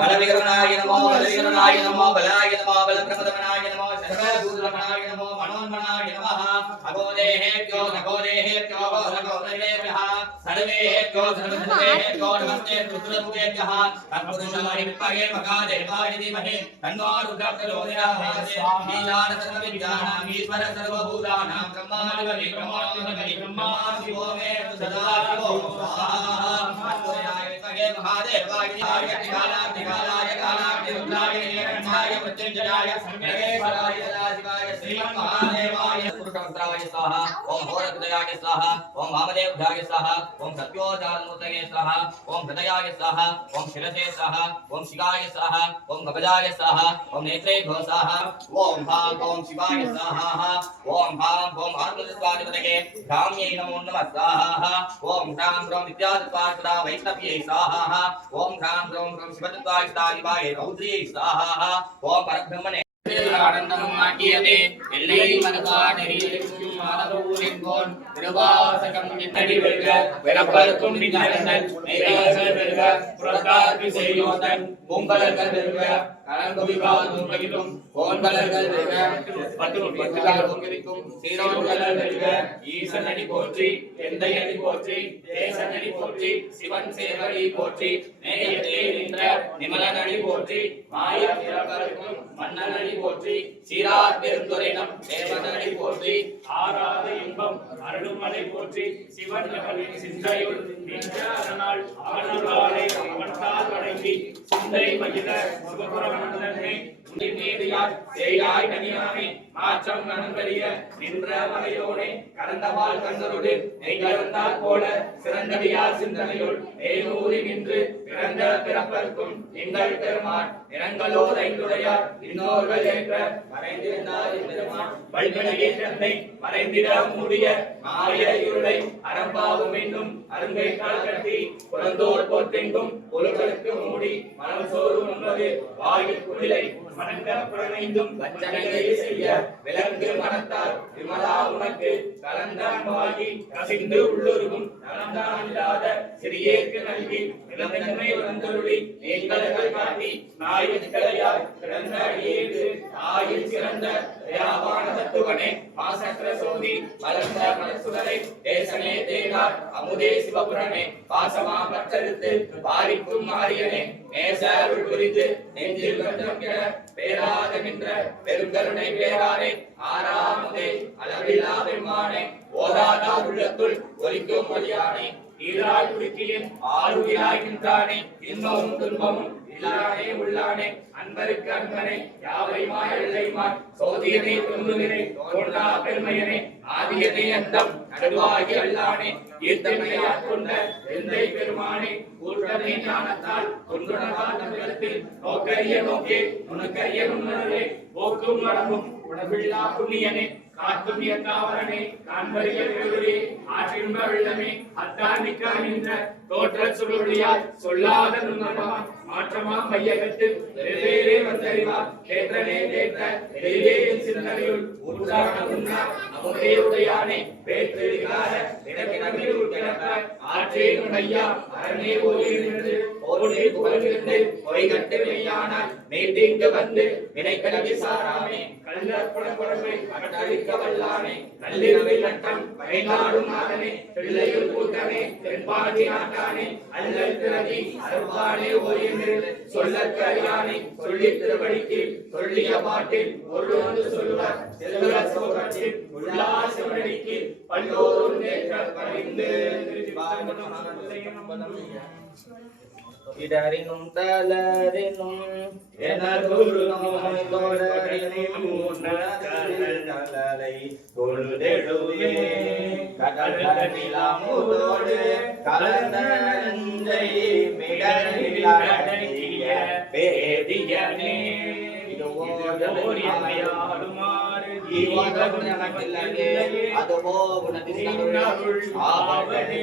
బలవికరణాయ నమో బలవికరణాయ నమో महादेवाग्निकालाग्निकालाय कालाग्निरुद्राय नीलकण्ठाय मृत्युञ्जयाय सम्यगेश्वराय सदाशिवाय श्रीमन्महादेव రుద్రాయ స్వాహ ఓం హోరహృదయాయ స్వాహ ఓం వామదేవ్యాయ స్వాహ ఓం సత్యోజానూతయే స్వాహ ఓం హృదయాయ స్వాహ ఓం శిరసే స్వాహ ఓం శివాయ స్వాహ ఓం గగజాయ స్వాహ ఓం నేత్రేభ్యో స్వాహ ఓం భాం ఓం శివాయ స్వాహ ఓం భాం ఓం ఆత్మదత్వాధిపతయే ధామ్యై నమో నమః స్వాహ ఓం హ్రాం హ్రౌం విద్యాదత్వాసురా వైష్ణవ్యై స్వాహ ఓం హ్రాం హ్రౌం హ్రౌం శివదత్వాయుష్టాధిపాయే రౌద్ర్యై స్వాహ ఓం పరబ్రహ్మణే வைஷ்ணவ்யை ஸ்வாஹா ஓம் ஹ்ராம் எல்லை மாதவூரின் திருவாசகம் எத்தடி வெல்க பிறப்பருக்கும் விஞ்ஞானங்கள் மேலாசல் வெல்க புறத்தார்க்கு செய்யோதன் வெல்க கலங்குவிவால் வெல்க பட்டு வெல்க ஈசனடி போற்றி எந்தையடி போற்றி தேசனடி போற்றி சிவன் சேவடி போற்றி நேயத்தே நின்ற நிமலனடி போற்றி மாய பிறப்பருக்கும் மன்னனடி போற்றி சீரார் பெருந்துரைனம் தேவனடி போற்றி ஆறாத இன்பம் அருள்மலை போற்றி சிவன் மகளின் சிந்தையுள் நின்ற அதனால் அவனருளாலே அவன்தால் வணங்கி சிந்தை மகிழ சிவபுரமண்டலமே நீதியாய் சேயாய் கனியாமே மாற்றம் நின்ற மலையோனே கடந்தவாள் நெய் கலந்தால் போல சிறந்தடியார் சிந்தனையுள் நின்று பிறந்த பிறப்பருக்கும் எங்கள் பெருமான் நிறங்களோர் ஐந்துடையார். இன்னோர்கள் ஏற்ற மறைந்திருந்தார் பெருமான் தன்னை மறைந்திட மூடிய மாய இருளை அறம்பாவும் என்னும் அருங்கை கால் கட்டி புறந்தோர் போற்றெங்கும் பொருள்களுக்கு மூடி மனம் சோறு உண்பது வாயில் குளிலை மணங்க புறமைந்தும் வஞ்சனைகளை செய்ய விலங்கு மனத்தால் விமலா உனக்கு கலந்த அன்பாகி கசிந்து உள்ளுருகும் நலந்தான் இல்லாத சிறியேற்கு நல்கி நிலத்தன்மை வந்தருளி நீங்களர்கள் காட்டி நாயிற்களையாய் கிடந்த அடியேது ஆயில் சிறந்த தயாவான தத்துவனே மாசற்ற சோதி வளர்ந்த மனசுடரை தேசனே தேனார் அமுதே சிவபுரனே பாசமா பற்றறுத்து பாரிக்கும் நேச அருள் புரிந்து நெஞ்சில் பேராத நின்ற பெருங்கருணை பெருமானே ஓதாதா உள்ளத்துள் ஒலிக்கும் ஈராய் குறுக்கியின் ஆளுயிராய் இன்பமும் துன்பமும் இல்லானே உள்ளானே அன்பருக்கு அன்பனே யாவைமாய் எல்லைமாய் சோதியனே துன்புகிறே தோன்றா பெருமையனே ஆதியனே அந்தம் நடுவாகி அல்லானே ஈர்த்தமையாற் கொண்ட எந்தை பெருமானே கூட்டமே ஞானத்தால் தமிழத்தில் நோக்கரிய நோக்கே உனக்கரிய போக்கும் உணவில்லா புண்ணியனே காக்கும் இயக்காவரனே காண்பறிய விழுதே ஆற்றின்ப வெள்ளமே அத்தான் நிற்க நின்ற தோற்ற சுருளியால் சொல்லாத நுண்ணமாம் மாற்றமா மையகத்து வெவ்வேறே வந்தறிவார் கேற்றனே கேட்ட எரிவேயின் சிந்தனையுள் உற்றான உண்ணா அமுதே உடையானே பேற்று விகார இடக்கிணமில் உட்கிடக்க அரணே ஓய்ந்து ஓடி புகழ்கிருந்து பொய்கட்டு மெய்யானாய் மீட்டிங்கு வந்து நினைக்கலவி சாராமே கள்ளற்புட குழம்பை அகற்றளிக்க வல்லானே. நள்ளிரவில் நட்டம் பயனாடும் நாதனே பிள்ளையில் கூட்டமே தென்பாண்டி நாட்டானே. அல்லல் திறவி அருள்பானே ஓய்ந்து சொல்லற்கு அறியானே சொல்லி திருவடிக்கு சொல்லிய பாட்டில் ஒரு வந்து சொல்லுவர் செல்வ சோகத்தில் உள்ளா சிவனடிக்கு பல்லோரும் நேற்ற பணிந்து. இடரினும் தளரினும் தொடரினும் தொழுதெழுவே. கடலிலாமுதோடு கலந்த நஞ்சை மிடரில் அடங்கிய பேதியனே. ஓர் எம்மையாடுமாறு அதுவோ குணத்தின் ஆவணே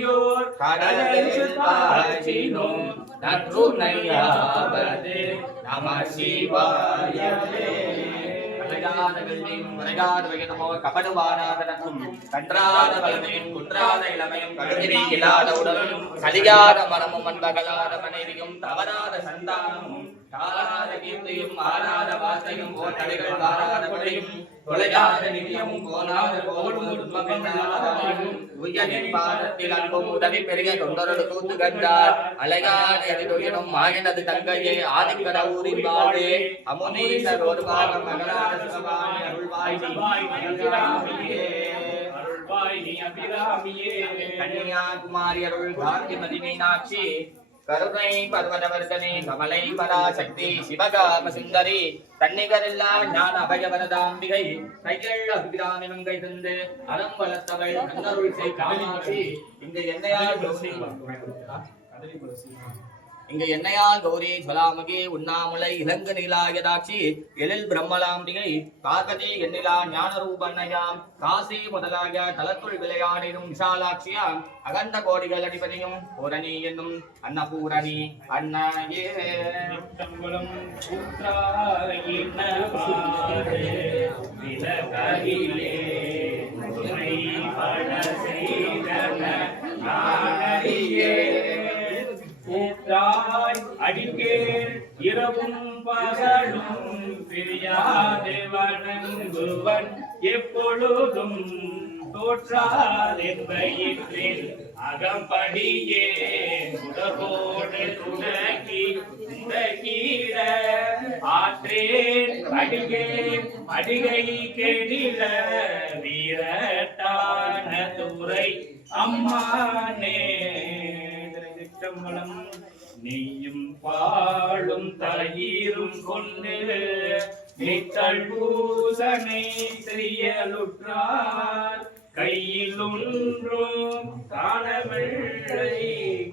கூட்டியோர் கடல் பாய்ச்சினோம் நற்றுணையாவது நம. சிவாயவே அழகாத மரமும் அன்பகலாத மனைவியும் தவறாத சந்தானமும் தாராத கீர்த்தியும் ஆறாத வார்த்தையும் போட்டடைகள் வாராத கொடையும் தொலையாத நிதியமும் போனாத போலும் உண்மையும் உயரின் பாதத்தில் அன்பும் உதவி பெருக தொண்டரோடு கூத்து கண்டார். அழகான எதிரொலியும் மாயனது தங்கையே ஆதிக்கட ஊரின் வாழ்வே. அமுனீசர் ஒரு பாகம் மகளாத அருள்வாய் அருள்வாய் நீ அபிராமியே. கன்னியாகுமாரி அருள் பாக்கியமதி மீனாட்சி. கருணை பர்வதவர்தனே கமலை பராசக்தி சிவகாம சுந்தரி தன்னிகரில்லா ஞான அபயவரதாம்பிகை கைகள் அபிராமி மங்கை தந்து அலம் வளர்த்தவள் நன்னருள் செய் காமாட்சி. இங்கு என்னையால் கௌரி. இங்க என்னையால் கௌரி ஜலாமகே உண்ணாமலை இலங்கு நீலாயதாட்சி. எழில் பிரம்மலாம்பிகை பார்வதி எண்ணிலா ஞானரூபண்ணையாம் காசி முதலாக தலத்துள் விளையாடினும் விஷாலாட்சியாம் அகந்த கோடிகள் அடிபதியும் பூரணி என்னும் அன்னபூரணி அன்னையே. நானறியே. தாய் அடிக்கேள் இரவும் பகலும் பிரியாது வணங்குவன். எப்பொழுதும் தோற்றாதென்பயிற்றில் அகம்படியே உடவோடு துணக்கி உடகீட ஆற்றேன். அடிகே அடிகை கெடில வீரட்டான துறை அம்மானே. திருச்சிற்றம்பலம் நீயும் பாழும் தயிரும் கொண்டு நித்தல் பூசனை செய்யலுற்றார். கையில் ஒன்றும் காணவில்லை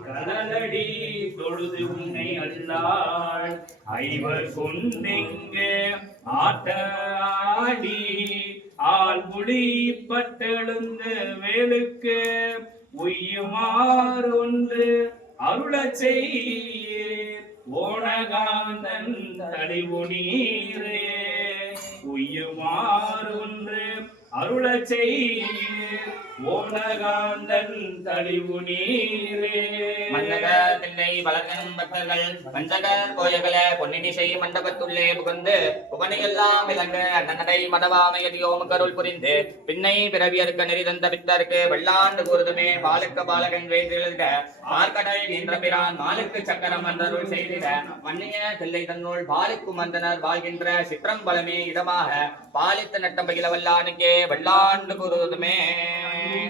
கடலடி தொழுது உன்னை அல்லாள். ஐவர் கொண்டெங்கே ஆட்ட ஆடி ஆள் புலிப்பட்டெழுந்த வேலுக்கு உய்யுமாறு ஒன்று அருளச் செய்ய ஓணகாந்தன் தடிவு நீரே உய்யுமாறு ஒன்று அருளச் செய்ய ஓணகாந்தன் தடிவு நீரே. மன்னக திண்ணை வளர்கனும் பக்தர்கள் மஞ்சகர் கோயகல பொன்னினிசை மண்டபத்துள்ளே புகுந்து புவனையெல்லாம் விளங்க அண்ணனடை மதவாமையதியோம கருள் புரிந்து பின்னை பிறவியறுக்க நெறிதந்த பித்தருக்கு வெள்ளாண்டு கூறுதுமே பாலுக்க பாலகன் வேந்திருக்க பார்க்கடல் என்ற பிரான் மாலுக்கு சக்கரம் அன்றருள் செய்திட மன்னிய தில்லை தன்னுள் பாலுக்கு மந்தனர் வாழ்கின்ற சிற்றம்பலமே இடமாக பாலித்த நட்டம் பகிலவல்லானுக்கே வெள்ளாண்டு கூறுதுமே.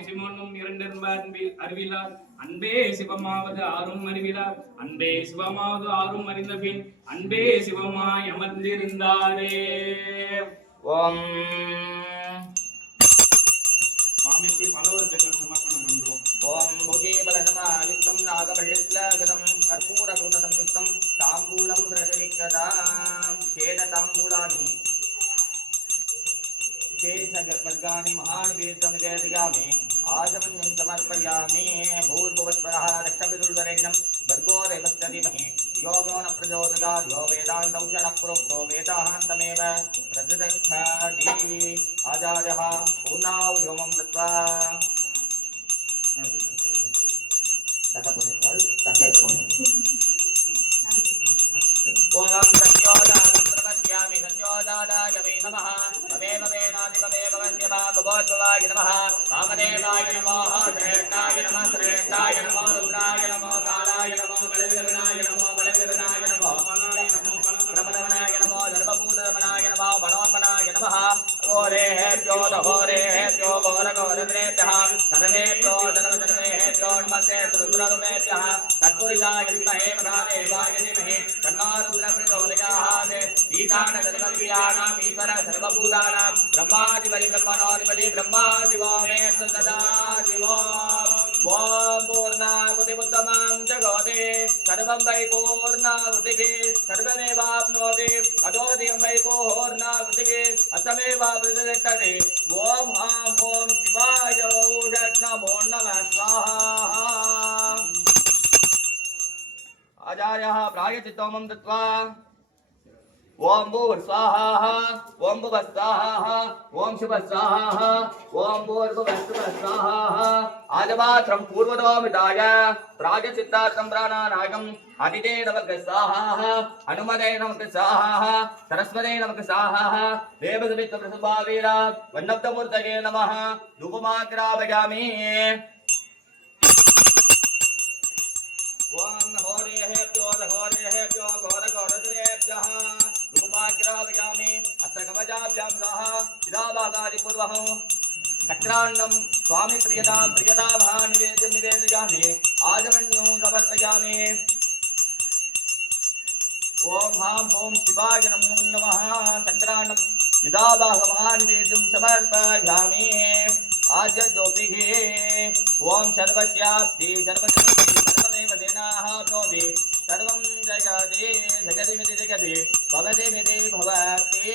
சிவனும் இரண்டென்ப அன்பில் அறிவிலார். அன்பே சிவமாவது ஆறும் அறிவிலார். அன்பே சிவமாவது ஆறும் அறிந்த பின் அன்பே சிவமாய் அமர்ந்திருந்தாரே. ஓம். சுவாமிக்கு பலவர்த்தங்கள் சமர்ப்பணம் பண்றோம். ஓம். புகீபலசமாயுக்தம் நாகபள்ளிஸ்லகதம் கற்பூர சம்யுக்தம் தாம்பூலம் பிரசரிக்கதாம் சேத தாம்பூலானி शेषगर्वर्गाणि महान् वेदं वेदयामि आसमन्यं समर्पयामि। भूर्भुवत्परः रक्षपितुर्वरेण्यं भर्गो रेवस्तदिमहि योगो न प्रचोदगाद् यो वेदान्तौ शरः प्रोक्तो वेदाहान्तमेव प्रददक्षादि आचार्यः पूर्णाव्योमं दत्त्वा। ओम सत्योदानं प्रपद्यामि सत्योदादाय वै नमः। तमेव वेनादिपमेव वस्य वा भगवद्भवाय नमः वामदेवाय नमो श्रेष्ठाय नमः श्रेष्ठाय नमो रुद्राय नमो कालाय नमो कलिविरणाय नमो बलविरणाय नमो प्रमदमनाय नमो सर्वभूतमनाय नमो मनोन्मनाय नमः घोरेभ्यो दघोरेभ्यो घोरघोरद्रेभ्यः सर्वेभ्यो सर्वसर्वेभ्यो नमस्ते रुद्ररुमेभ्यः तत्पुरुषाय विद्महे महादेवाय धीमहि तन्नो रुद्रप्रचोदयात् ईशान सर्वक्रियाणाम् ईश्वर सर्वभूतानां ब्रह्माधिपति ब्रह्मणोऽधिपति ब्रह्मा शिवो मे सदा शिवो पूर्णाकृतिमुत्तमां जगोदे सर्वं वै पूर्णाकृतिः सर्वमेवाप्नोति अतोधियं वै पूर्णाकृतिः असमेवाप्रतिष्ठते ॐ हाँ ॐ शिवाय षट् नमो नमः स्वाहा। आचार्यः प्रायचित्तोमं दत्त्वा ओम भूर स्वाहा ओम भुव स्वाहा ओम शिव स्वाहा ओम भूर्भुव स्वाहा आजमात्रम पूर्वदोमिताय प्राजचित्तार्थम प्राणानागम नमक स्वाहा हनुमते नमक स्वाहा सरस्वते नमक स्वाहा देवसुमित्र प्रसुभावीर वन्नब्दमूर्तये नमः, धूपमाग्राभयामि। ओम होरेहेभ्यो होरेहेभ्यो घोरघोरधरेभ्यः रूपाग्रापयामि अत्र कवचाभ्यां सह इदाभागादिपूर्वः चक्रान्नं स्वामि प्रियतां प्रियतामः निवेदयामि। आजमन्युं समर्पयामि। ॐ हाँ ॐ शिवाय नमो नमः। चक्रान्नं ॐ सर्वस्याप्ति सर्वज्योतिः सर्वमेव देनाः प्नोति सर्वं जगति जगति मिति जगति भवति मिति भवति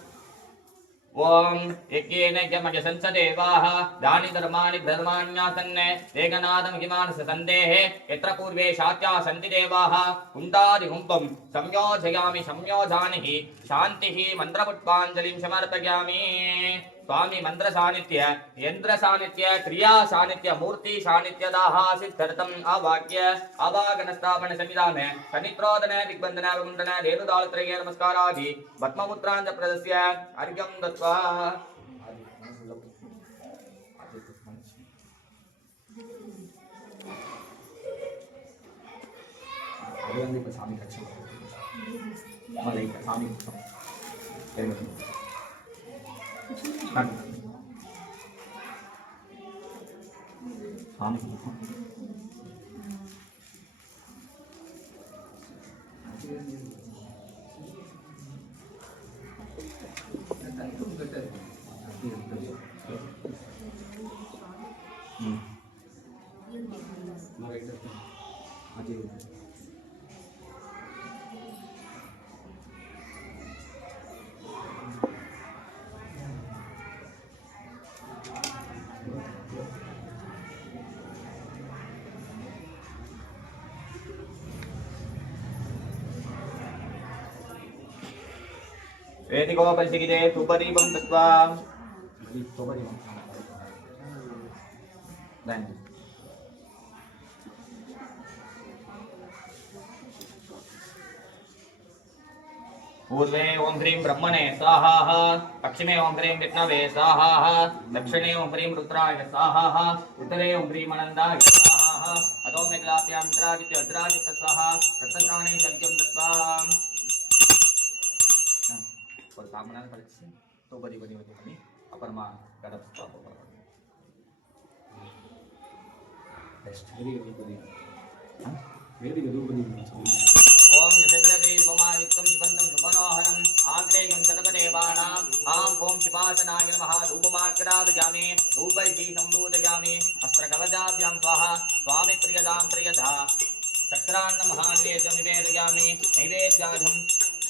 ॐ यज्ञेन यमयसंसदेवाः दानि धर्माणि धर्माण्यासन् वेगनाथमहिमानस सन्देः यत्र पूर्वे शात्या सन्ति देवाः कुण्डादिहुम्पं संयोजयामि संयोजानिः शान्तिः मन्त्रपुष्पाञ्जलिं समर्पयामि स्वामी मंत्र सानिध्य यंत्र सानिध्य क्रिया सानिध्य मूर्ति सानिध्यदाः सिद्धर्थम् अवाक्य अवागन स्थापन सन्निधान सनित्रोदन दिग्बन्धन विमुण्डन धेनुदालत्रये नमस्कारादि भस्ममुद्राञ्च प्रदस्य अर्घ्यं दत्त्वा அது வந்து இப்போ சாமி கட்சி மலை சாமி 看看。वेदिकोपशिखिरे सुपरिमं दत्वा पूर्वे ओं ह्रीं ब्रह्मणे स्वाहा, पश्चिमे ओं ह्रीं विष्णवे स्वाहा, दक्षिणे ओं ह्रीं रुद्राय स्वाहा, उत्तरे ओं ह्रीं अनन्दाय स्वाहा अधो मेघलाभ्यां द्राजित्य द्राजित्य स्वाहा रत्नप्राणे सत्यं दत्वा persamaan harus to bari bari bari kami apa nama kadap stop apa best नमः स्वाहा प्रियदां प्रियधा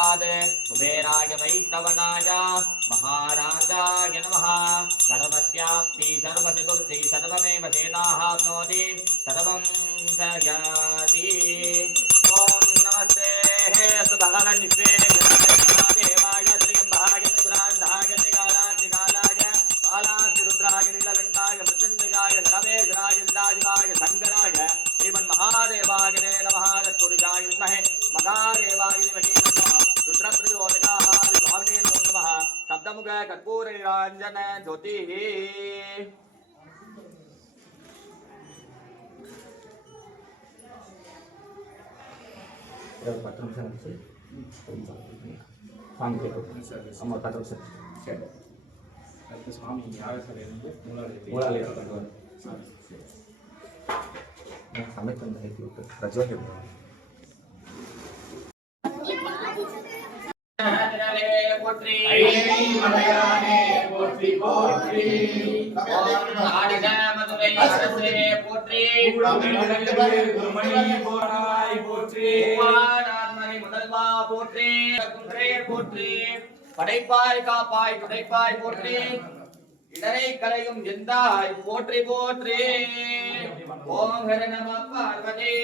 సాక్షాత్ కుబేరాయ వైష్ణవనాయ. మహారాజాయ నమ. సర్వస్యాప్తి సర్వసిదుర్తి సర్వమేవ సేనాప్నోతి సర్వం జయాతి ఓం నమస్తే సుధారణ్యే దేవాయ శ్రీయంభాయ త్రిగురాంధాయ త్రికాలాత్రికాలాయ బాలాత్రిరుద్రాయ నీలకంఠాయ మృత్యుంజయాయ రమేశరాయ रुद्रप्रतिबोधकाः भावने नमो नमः शब्दमुख कर्पूरनिराञ्जन ज्योतिः పత్రం అమ్మ పత్రం సార్ ಅದಕ್ಕೆ ಸ್ವಾಮಿ ಯಾವ ಹೆಸರು ಏನಿದೆ ಮೂಲಾಳಿ ಮೂಲಾಳಿ ಸಮೇತ ಪ್ರಜ್ವಲ್ ಹೇಳ್ತಾರೆ போற்றி. போற்றி போற்றி. மதுரை போற்றி. போற்றி. முதல்வா போற்றி. குன்றே போற்றி. படைப்பாய் காப்பாய் துடைப்பாய் போற்றி. இடரை களையும் எந்தாய் போற்றி போற்றி. ஓம் ஹர நம பார்வதே